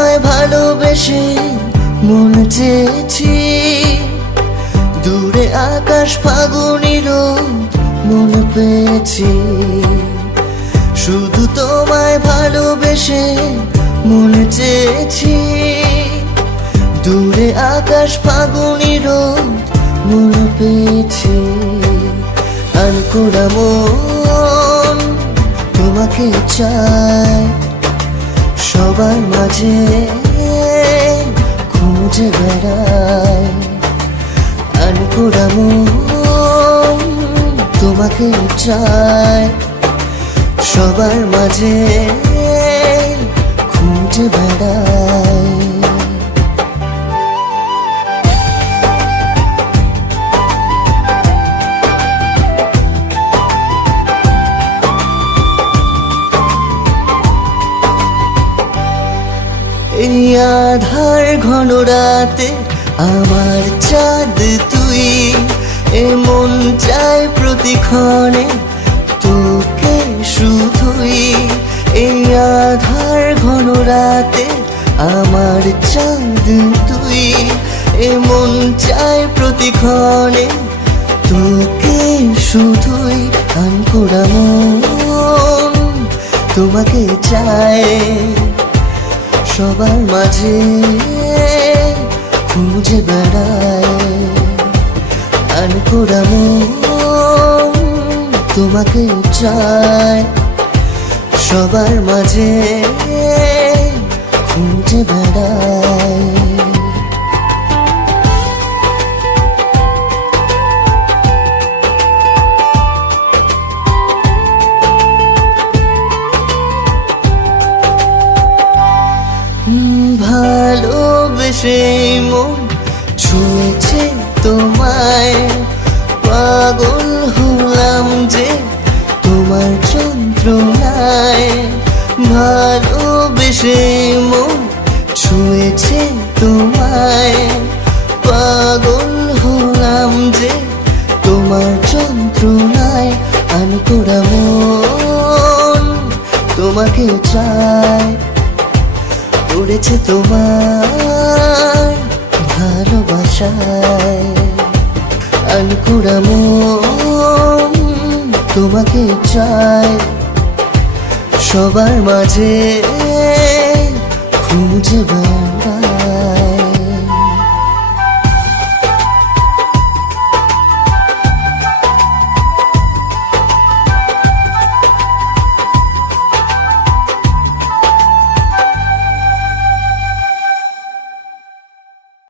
তোমায় ভালোবেসে মন চেয়েছি, দূরে আকাশ ফাগুনি রোদ মন পেয়েছি। শুধু তোমায় ভালোবেসে মন চেয়েছি, দূরে আকাশ ফাগুনি রোদ মন পেয়েছি। আনকোড়া মন তোমাকে চায়, সবার মাঝে খুঁজে বেড়ায়। আনকোড়া মন তোমাকে চায়, সবার মাঝে খুঁজে বেড়ায়। এই আধার ঘন রাতে আমার চাঁদ তুই, এ মন চায় প্রতিক্ষণে তোকে শুধুই। এই আধার ঘন রাতে আমার চাঁদ তুই, এ মন চায় প্রতিক্ষণে তোকে শুধুই। আনকোড়া মন তোমাকে চায়, সবার মাঝে খুঁজে বেড়ায়। আনকোড়া মন তোমাকে চায়, সবার মাঝে খুঁজে বেড়ায়। ভালোবেসে মন ছুঁয়েছে তোমায়, পাগল হলাম যে তোমার যন্ত্রণায়। ভালোবেসে মন ছুঁয়েছে তোমায়, পাগল হলাম যে তোমার যন্ত্রণায়। আনকোড়া মন তোমাকে চায়, পড়েছে তোমার ভালোবাসায়। আনকোড়া মন তোমাকে চায়, সবার মাঝে খুঁজে বেড়ায়।